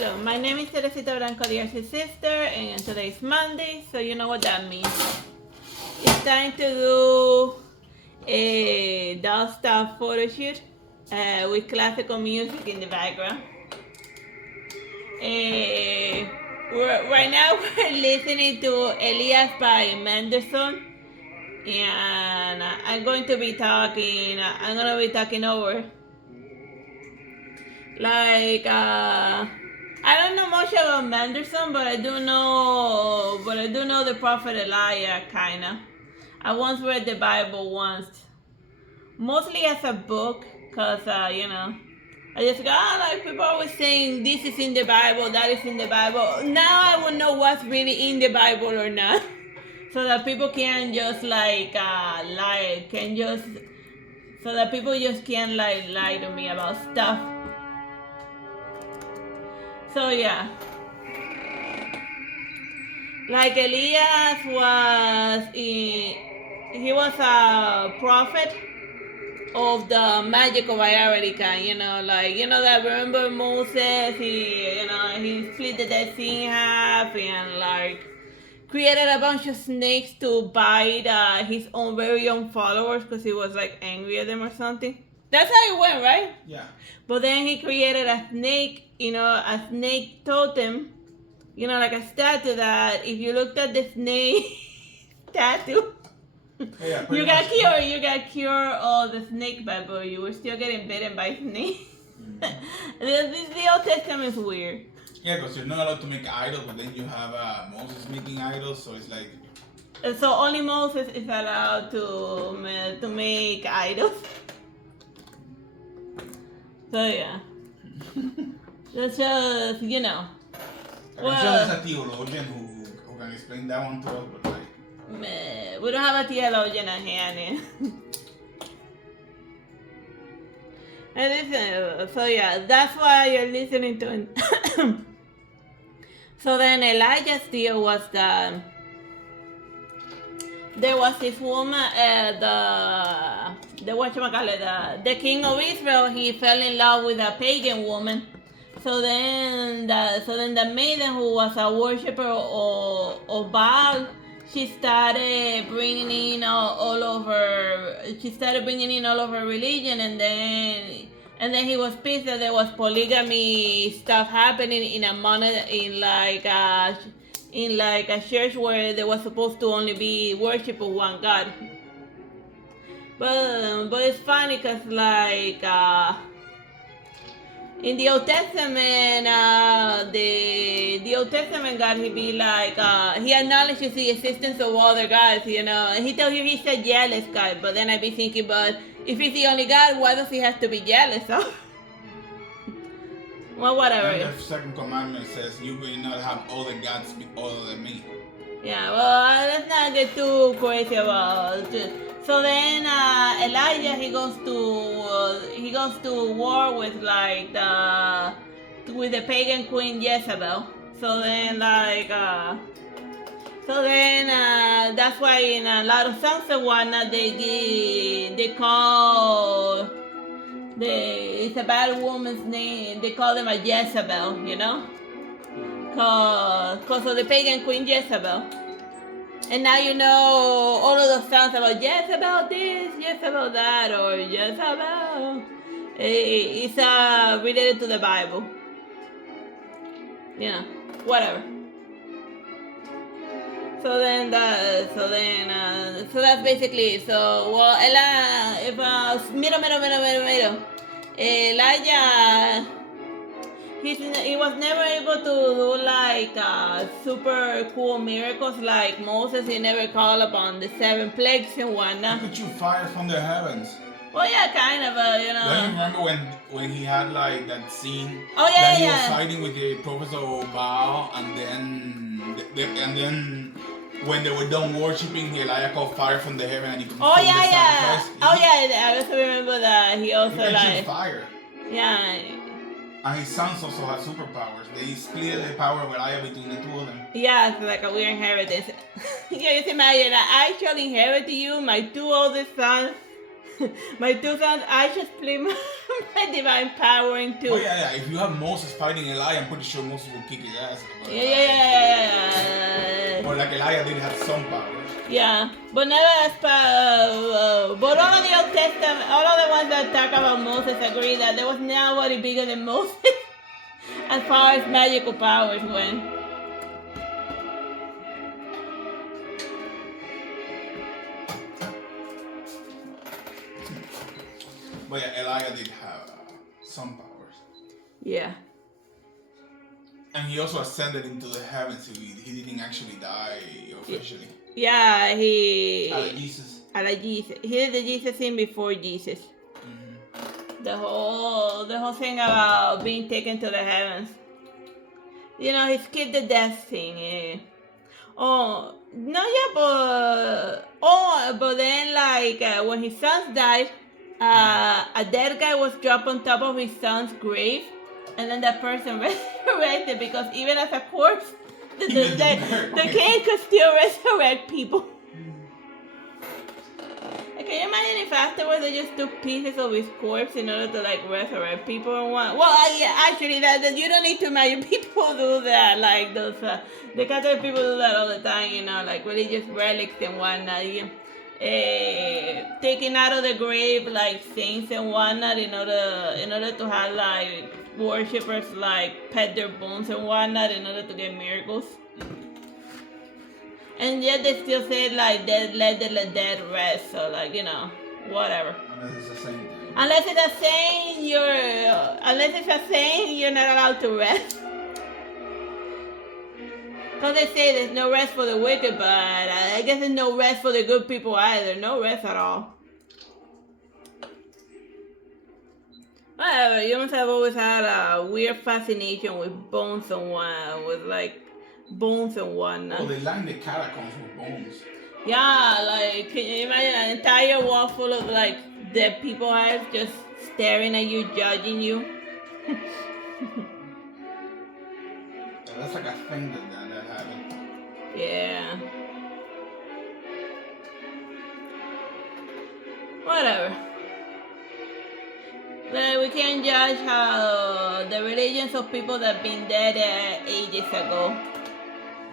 Hello, my name is Teresita Branco, the Artsy Sister, and today is Monday, so you know what that means. It's time to do a doll stuff photo shoot with classical music in the background. Right now we're listening to Elias by Mendelssohn, and I'm going to be talking over. I don't know much about Mendelssohn, but I do know the prophet Elijah, kinda. I once read the Bible once, mostly as a book, cause I just got like people always saying this is in the Bible, that is in the Bible. Now I will know what's really in the Bible or not, so that people can just so that people just can't lie to me about stuff. So yeah, like Elias he was a prophet of the magical variety kind, that remember Moses, he split the Dead Sea in half and created a bunch of snakes to bite his very own followers because he was angry at them or something. That's how it went, right? Yeah. But then he created a snake, a snake totem, like a statue that if you looked at the snake statue, you got cured of the snake bite, but you were still getting bitten by snakes. Mm-hmm. The Old Testament is weird. Yeah, because you're not allowed to make idols, but then you have Moses making idols, so it's like... So only Moses is allowed to make idols. So yeah. That's just, I'm sure there's a theologian who can explain that one to us, but we don't have a theologian at hand. So yeah, that's why you're listening to it. So then Elijah's deal was that there was this woman, the king of Israel. He fell in love with a pagan woman. So then the maiden, who was a worshiper of Baal, she started bringing in all of her religion, and then he was pissed that there was polygamy stuff happening in a church where there was supposed to only be worship of one God. But it's funny because in the Old Testament, the Old Testament God, he be he acknowledges the existence of other gods, and he tells you he's a jealous God. But then I be thinking, but if he's the only God, why does he have to be jealous of? Well, whatever. And the second commandment says, you will not have other gods other than me. Yeah, well, let's not get too crazy about it. So then Elijah, he goes to war with the pagan queen Jezebel. So then that's why in a lot of songs and whatnot they call it's a bad woman's name. They call them a Jezebel, cause of the pagan queen Jezebel. And now you know all of those songs about Jezebel this, Jezebel that, or Jezebel. It's related to the Bible. Whatever. So that's basically it. So, Elijah, he was never able to do super cool miracles like Moses. He never called upon the 7 plagues and whatnot. He could shoot fire from the heavens. Well, yeah, kind of, Don't you remember when he had that scene? Oh yeah, that he was fighting with the prophets of Baal, and then when they were done worshiping, Elijah called fire from the heaven, and he could sacrifice. I also remember that he also shoot fire. Yeah. And his sons also have superpowers. They split the power of Elijah between the two of them. Yeah, it's like a weird inheritance. Yeah, just imagine, I shall inherit you, my 2 oldest sons. My 2 sons, I just split Divine powering too. Oh yeah. If you have Moses fighting Elijah, I'm pretty sure Moses will kick his ass. Yeah. Or like Elijah did have some powers. Yeah, but never as but all of the Old Testament, all of the ones that talk about Moses agree that there was nobody bigger than Moses as far as magical powers went. But yeah, Elijah did have some powers. Yeah. And he also ascended into the heavens. He didn't actually die officially. Yeah, he. Like Jesus. Like Jesus. He did the Jesus thing before Jesus. Mm-hmm. The whole thing about being taken to the heavens. You know, he skipped the death thing. Oh no, yeah, but then like when his sons died, a dead guy was dropped on top of his son's grave, and then that person resurrected because even as a corpse, the king could still resurrect people. Like, can you imagine if afterwards they just took pieces of his corpse in order to like resurrect people and one? Well, yeah, actually, that you don't need to imagine people do that. Like those, the Catholic people do that all the time. You know, like religious relics and whatnot. Taking out of the grave like saints and whatnot in order to have like worshippers like pet their bones and whatnot in order to get miracles. And yet they still say like let the dead rest. So like, you know, whatever. Unless it's a saint. Unless it's a saint, you're not allowed to rest. Because they say there's no rest for the wicked, but I guess there's no rest for the good people either. No rest at all. Whatever, humans have always had a weird fascination with bones and whatnot. With like bones and whatnot. Oh, they line the catacombs with bones. Yeah, like, can you imagine an entire wall full of like dead people eyes just staring at you, judging you? That's like a thing that happened. Yeah. Whatever. Like, we can't judge how the religions of people that have been dead ages ago.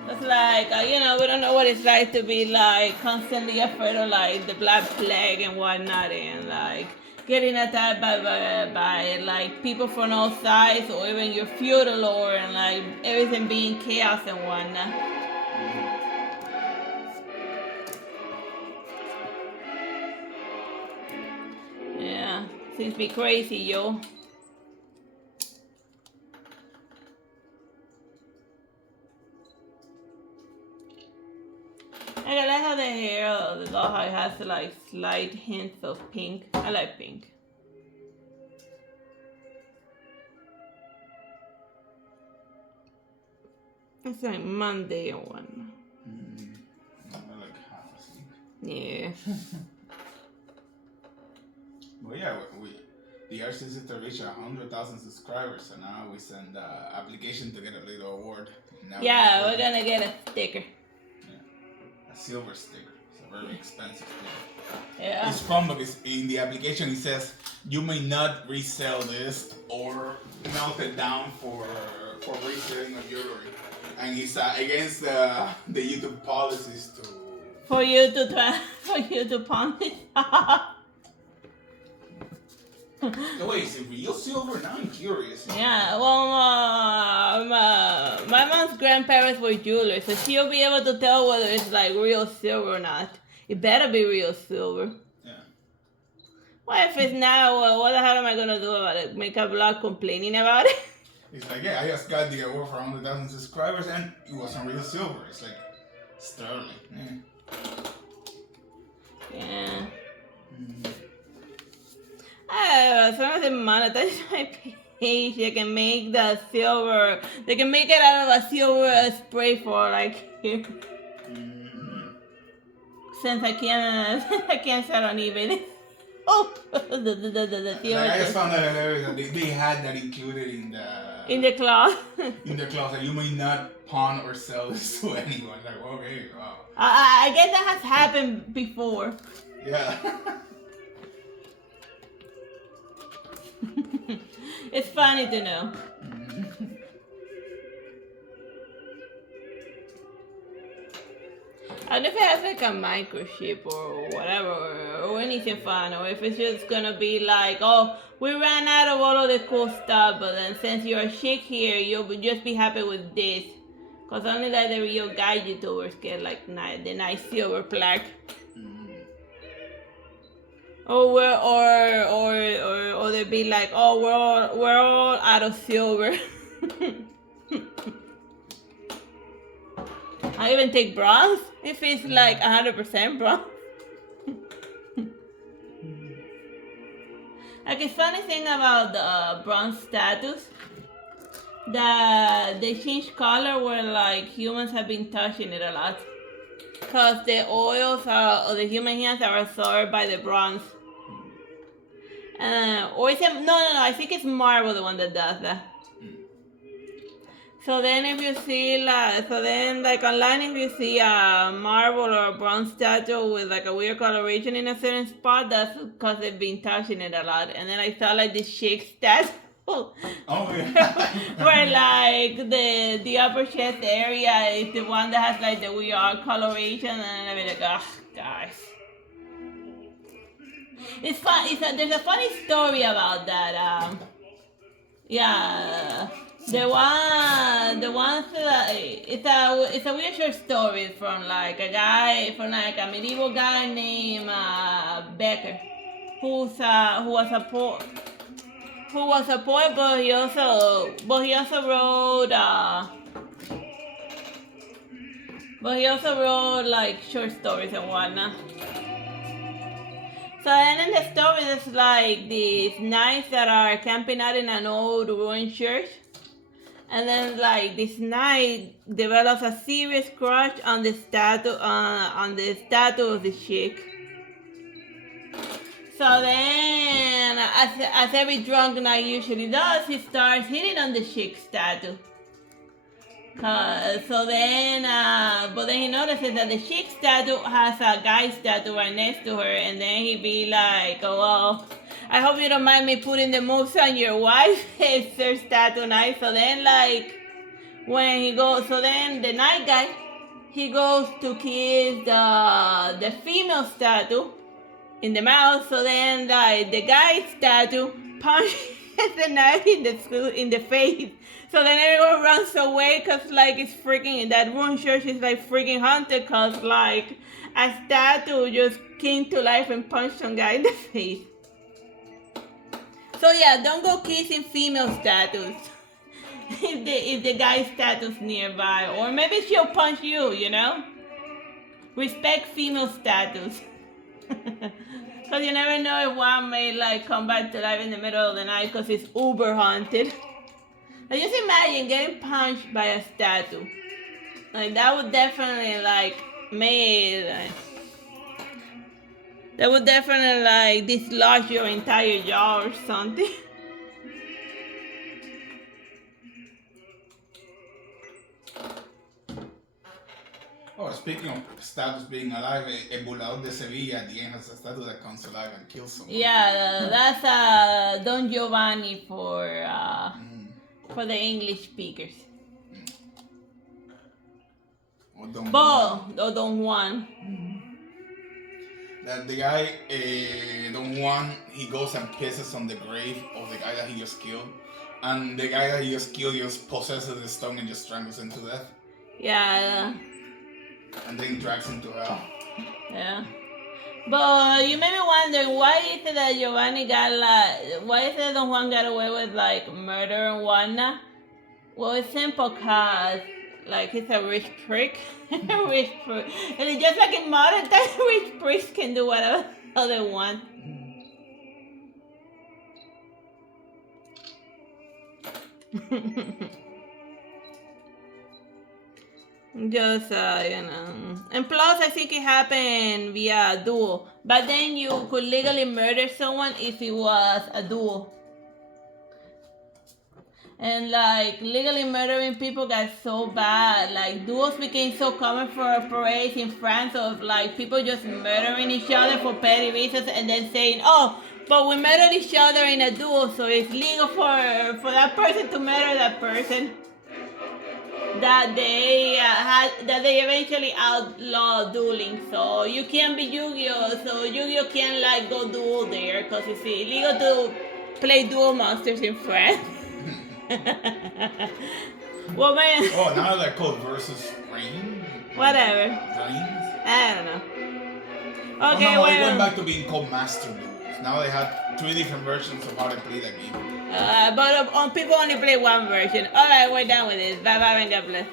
It's like, you know, we don't know what it's like to be like constantly afraid of like the Black Plague and whatnot, and like getting attacked by like people from all sides, or even your feudal lord, and like everything being chaos and whatnot. Yeah, seems to be crazy, yo. I like how the hair of the doll has like slight hints of pink. I like pink. It's like Monday or one. I like half asleep. Yeah. Well, yeah, the Artsy Sister reached 100,000 subscribers, so now we send application to get a little award. Now Yeah, we're gonna get a sticker. A silver sticker. It's a very expensive sticker. Yeah. It's fun because in the application it says you may not resell this or melt it down for reselling on jewelry, and it's against the YouTube policies to. For you to pawn it off. So wait, is it real silver? Now I'm curious. Yeah, well, my mom's grandparents were jewelers, so she'll be able to tell whether it's like real silver or not. It better be real silver. Yeah. What if it's not? Well, what the hell am I gonna do about it? Make a vlog complaining about it? It's like, yeah, I just got the award for 100,000 subscribers and it wasn't real silver. It's like sterling. Yeah. As long as they monetize my page, they can make the silver. They can make it out of a silver spray for like here. Since I can't sell on eBay. Oh, the silver. I just found that hilarious that they had that included in the cloth. In the cloth, that you may not pawn or sell this to anyone. Like, okay, wow. I guess that has happened before. Yeah. It's funny to know. And if it has like a microchip or whatever, or anything fun, or if it's just gonna be like, oh, we ran out of all of the cool stuff, but then since you're a chick here, you'll just be happy with this. Because only like the real guy YouTubers get like the nice silver plaque. Or or they'd be like, oh, we're all out of silver. I even take bronze if it's like 100% bronze. Like a funny thing about the bronze statues, that they change color where like humans have been touching it a lot. Cause the oils or the human hands are absorbed by the bronze. Or is it, no, I think it's marble the one that does that. So then if you see like, so then like online if you see a marble or a bronze statue with like a weird coloration in a certain spot, that's because they've been touching it a lot. And then I saw like this chic statue. Oh yeah. Where like the upper chest area is the one that has like the weird coloration, and I'm like, oh guys. It's fun. There's a funny story about that. Yeah, the one it's a weird short story from like a medieval guy named Becker, who was a poet, but he also wrote like short stories and whatnot. So then in the story, there's like these knights that are camping out in an old ruined church. And then like this knight develops a serious crush on the statue of the chick. So then, as every drunk knight usually does, he starts hitting on the chick statue. But then he notices that the chick statue has a guy statue right next to her, and then he'd be like, oh, well, I hope you don't mind me putting the moves on your wife. It's her statue night. So then, like, when he goes, so then the night guy, he goes to kiss the female statue in the mouth. So then, like, the guy statue punches the knight in the face. So then everyone runs away because like it's freaking, that ruined church is like freaking haunted because like a statue just came to life and punched some guy in the face. So yeah, don't go kissing female statues if the guy's statue's nearby, or maybe she'll punch you, you know? Respect female statues. Because you never know if one may like come back to life in the middle of the night because it's uber haunted. Like, just imagine getting punched by a statue. Like, that would definitely, like, that would definitely, like, dislodge your entire jaw or something. Oh, speaking of statues being alive, El Volador de Sevilla at the end has a statue that comes alive and kills someone. Yeah, that's Don Giovanni for the English speakers. Or Don Juan. That the guy, Don Juan, he goes and pisses on the grave of the guy that he just killed. And the guy that he just killed just possesses the stone and just strangles him to death. Yeah. And then drags him to hell. Yeah. But you may be wondering, why is it that why is it that Don Juan got away with like murder and whatnot? Well, it's simple, cause like he's a rich prick. And it's just like in modern times, rich pricks can do whatever they want. Just, and plus I think it happened via duel. But then you could legally murder someone if it was a duel. And like legally murdering people got so bad. Like duels became so common for parades in France of like people just murdering each other for petty reasons and then saying, oh, But we murdered each other in a duel, so it's legal for that person to murder that person. That they eventually outlaw dueling, so you can't be Yu-Gi-Oh, so Yu-Gi-Oh can't like go duel there because it's illegal to play duel monsters in France. Well, man. Oh, now they're called versus rain. Whatever. Rains. I don't know. Okay, oh, no, well. it went back to being called Master Duels. Now they have 3 different versions of how to play that game. But people only play one version. Alright, we're done with this. Bye bye and God bless.